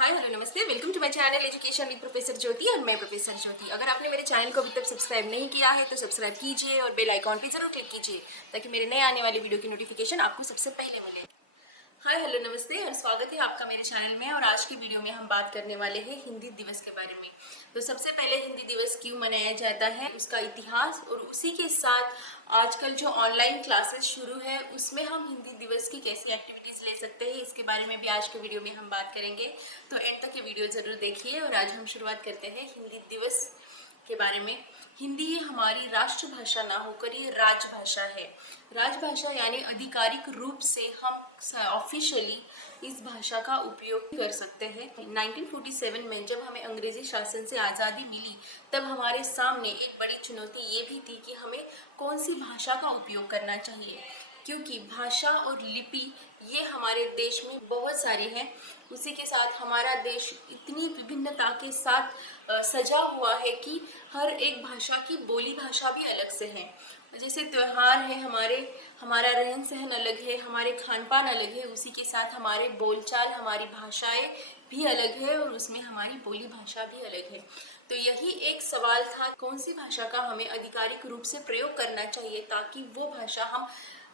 हाय hello नमस्ते, welcome to my channel education with professor Jyoti और मैं प्रोफेसर ज्योति। अगर आपने मेरे चैनल को अभी तक सब्सक्राइब नहीं किया है तो सब्सक्राइब कीजिए और बेल आइकॉन पे जरूर क्लिक कीजिए ताकि मेरे नए आने वाली वीडियो की नोटिफिकेशन आपको सबसे पहले मिले। हाय हेलो नमस्ते और स्वागत है आपका मेरे चैनल में। और आज की वीडियो में हम बात करने वाले हैं हिंदी दिवस के बारे में। तो सबसे पहले हिंदी दिवस क्यों मनाया जाता है, उसका इतिहास, और उसी के साथ आजकल जो ऑनलाइन क्लासेस शुरू है उसमें हम हिंदी दिवस की कैसी एक्टिविटीज़ ले सकते हैं, इसके बारे में भी आज के वीडियो में हम बात करेंगे। तो एंड तक ये वीडियो ज़रूर देखिए। और आज हम शुरुआत करते हैं हिंदी दिवस के बारे में। हिंदी ये हमारी राष्ट्रभाषा ना होकर ये राजभाषा है। राजभाषा यानी आधिकारिक रूप से हम ऑफिशियली इस भाषा का उपयोग कर सकते हैं। 1947 में जब हमें अंग्रेजी शासन से आज़ादी मिली तब हमारे सामने एक बड़ी चुनौती ये भी थी कि हमें कौन सी भाषा का उपयोग करना चाहिए, क्योंकि भाषा और लिपि ये हमारे देश में बहुत सारी हैं। उसी के साथ हमारा देश इतनी विभिन्नता के साथ सजा हुआ है कि हर एक भाषा की बोली भाषा भी अलग से है। जैसे त्यौहार है हमारे, हमारा रहन सहन अलग है, हमारे खान पान अलग है, उसी के साथ हमारे बोलचाल, हमारी भाषाएं भी अलग है और उसमें हमारी बोली भाषा भी अलग है। तो यही एक सवाल था, कौन सी भाषा का हमें आधिकारिक रूप से प्रयोग करना चाहिए ताकि वो भाषा हम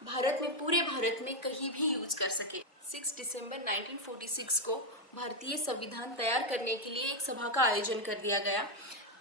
भारत में, पूरे भारत में कहीं भी यूज कर सके। 6 दिसंबर 1946 को भारतीय संविधान तैयार करने के लिए एक सभा का आयोजन कर दिया गया।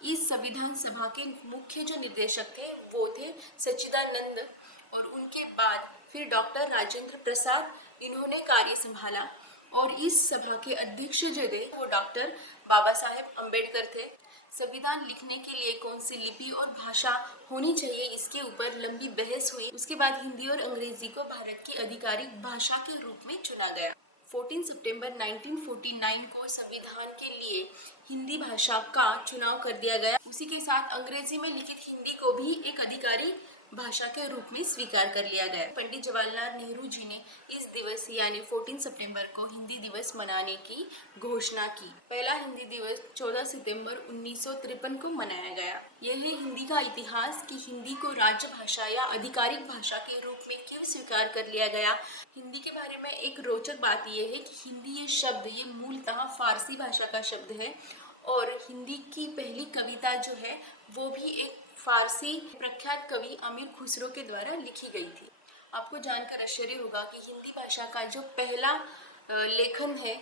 इस संविधान सभा के मुख्य जो निर्देशक थे वो थे सच्चिदानंद, और उनके बाद फिर डॉक्टर राजेंद्र प्रसाद, इन्होंने कार्य संभाला। और इस सभा के अध्यक्ष जो थे वो डॉक्टर बाबा साहेब अम्बेडकर थे। संविधान लिखने के लिए कौन सी लिपि और भाषा होनी चाहिए, इसके ऊपर लंबी बहस हुई। उसके बाद हिंदी और अंग्रेजी को भारत की आधिकारिक भाषा के रूप में चुना गया। 14 सितंबर 1949 को संविधान के लिए हिंदी भाषा का चुनाव कर दिया गया। उसी के साथ अंग्रेजी में लिखित हिंदी को भी एक आधिकारिक भाषा के रूप में स्वीकार कर लिया गया। पंडित जवाहरलाल नेहरू जी ने इस दिवस यानी 14 सितंबर को हिंदी दिवस मनाने की घोषणा की। पहला हिंदी दिवस 14 सितंबर 1953 को मनाया गया। यह है हिंदी का इतिहास कि हिंदी को राजभाषा या आधिकारिक भाषा के रूप में क्यों स्वीकार कर लिया गया। हिंदी के बारे में एक रोचक बात यह है कि हिंदी ये शब्द ये मूलतः फारसी भाषा का शब्द है, और हिंदी की पहली कविता जो है वो भी एक फारसी प्रख्यात कवि अमीर खुसरो के द्वारा लिखी गई थी। आपको जानकर आश्चर्य होगा कि हिंदी भाषा का जो पहला लेखन है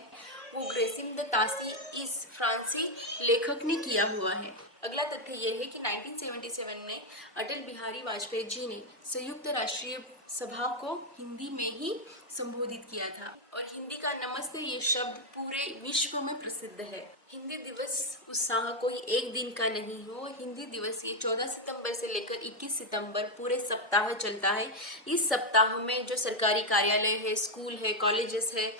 वो ग्रेसिम द तासी इस फ्रांसी लेखक ने किया हुआ है। अगला तथ्य यह है कि 1977 में अटल बिहारी वाजपेयी जी ने संयुक्त राष्ट्रीय सभा को हिंदी में ही संबोधित किया था, और हिंदी का नमस्ते ये शब्द पूरे विश्व में प्रसिद्ध है। हिंदी दिवस उत्साह कोई एक दिन का नहीं हो। हिंदी दिवस ये 14 सितंबर से लेकर 21 सितंबर पूरे सप्ताह चलता है। इस सप्ताह में जो सरकारी कार्यालय है, स्कूल है, कॉलेजेस है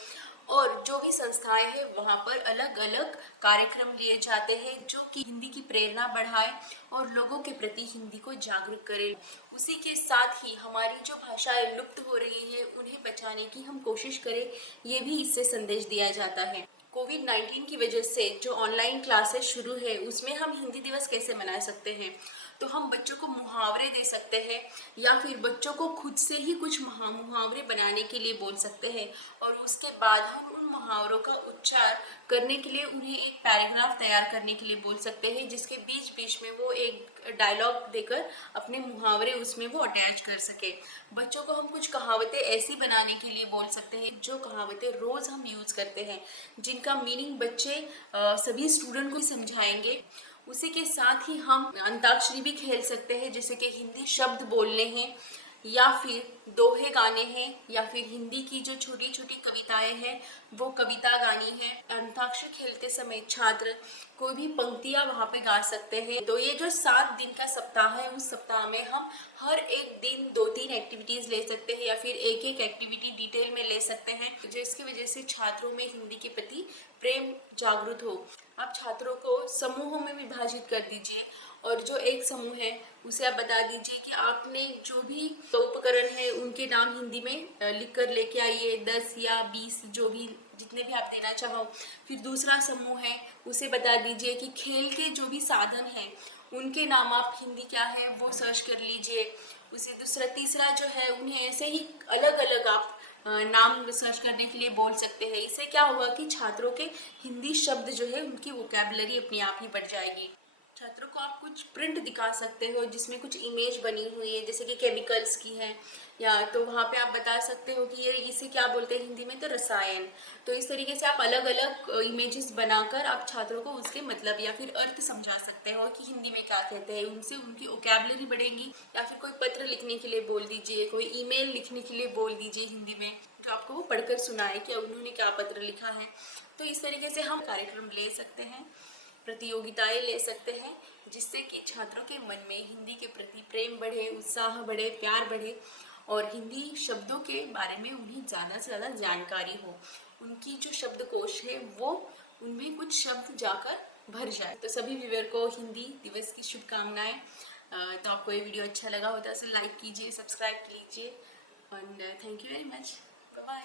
और जो भी संस्थाएं हैं वहाँ पर अलग अलग कार्यक्रम लिए जाते हैं जो कि हिंदी की प्रेरणा बढ़ाए और लोगों के प्रति हिंदी को जागरूक करे। उसी के साथ ही हमारी जो भाषाएं लुप्त हो रही है उन्हें बचाने की हम कोशिश करें, ये भी इससे संदेश दिया जाता है। कोविड-19 की वजह से जो ऑनलाइन क्लासेस शुरू है उसमें हम हिंदी दिवस कैसे मना सकते हैं। तो हम बच्चों को मुहावरे दे सकते हैं या फिर बच्चों को खुद से ही कुछ मुहावरे बनाने के लिए बोल सकते हैं, और उसके बाद हम उन मुहावरों का उच्चार करने के लिए उन्हें एक पैराग्राफ तैयार करने के लिए बोल सकते हैं, जिसके बीच बीच में वो एक डायलॉग देकर अपने मुहावरे उसमें वो अटैच कर सके। बच्चों को हम कुछ कहावतें ऐसी बनाने के लिए बोल सकते हैं जो कहावतें रोज़ हम यूज़ करते हैं, जिनका मीनिंग बच्चे सभी स्टूडेंट को समझाएंगे। उसी के साथ ही हम अंताक्षरी भी खेल सकते हैं, जैसे कि हिंदी शब्द बोलने हैं या फिर दोहे गाने हैं या फिर हिंदी की जो छोटी छोटी कविताएं हैं वो कविता गानी है। अंताक्षरी खेलते समय छात्र कोई भी पंक्तियां वहाँ पे गा सकते हैं। तो ये जो 7 दिन का सप्ताह है उस सप्ताह में हम हर एक दिन 2-3 एक्टिविटीज़ ले सकते हैं या फिर एक एक एक्टिविटी डिटेल में ले सकते हैं, जिसकी वजह से छात्रों में हिंदी के प्रति प्रेम जागृत हो। आप छात्रों को समूहों में विभाजित कर दीजिए और जो एक समूह है उसे आप बता दीजिए कि आपने जो भी उपकरण है उनके नाम हिंदी में लिख कर लेके आइए, 10 या 20 जो भी जितने भी आप देना चाहो। फिर दूसरा समूह है उसे बता दीजिए कि खेल के जो भी साधन हैं उनके नाम आप हिंदी क्या है वो सर्च कर लीजिए। उसे दूसरा तीसरा जो है उन्हें ऐसे ही अलग अलग आप नाम सर्च करने के लिए बोल सकते हैं। इससे क्या होगा कि छात्रों के हिंदी शब्द जो है उनकी वोकैबुलरी अपने आप ही बढ़ जाएगी। छात्रों को आप कुछ प्रिंट दिखा सकते हो जिसमें कुछ इमेज बनी हुई है, जैसे कि केमिकल्स की है, या तो वहाँ पे आप बता सकते हो कि ये इसे क्या बोलते हैं हिंदी में, तो रसायन। तो इस तरीके से आप अलग अलग इमेजेस बनाकर आप छात्रों को उसके मतलब या फिर अर्थ समझा सकते हो कि हिंदी में क्या कहते हैं। उनसे उनकी वोकैबुलरी बढ़ेगी। या फिर कोई पत्र लिखने के लिए बोल दीजिए, कोई ईमेल लिखने के लिए बोल दीजिए हिंदी में, जो आपको वो पढ़कर सुनाए कि उन्होंने क्या पत्र लिखा है। तो इस तरीके से हम कार्यक्रम ले सकते हैं, प्रतियोगिताएं ले सकते हैं, जिससे कि छात्रों के मन में हिंदी के प्रति प्रेम बढ़े, उत्साह बढ़े, प्यार बढ़े और हिंदी शब्दों के बारे में उन्हें ज़्यादा से ज़्यादा जानकारी हो। उनकी जो शब्दकोश है वो उनमें कुछ शब्द जाकर भर जाए। तो सभी व्यूअर को हिंदी दिवस की शुभकामनाएं। तो आपको ये वीडियो अच्छा लगा हो तो इसे लाइक कीजिए, सब्सक्राइब कीजिए, and thank you very much. Bye bye.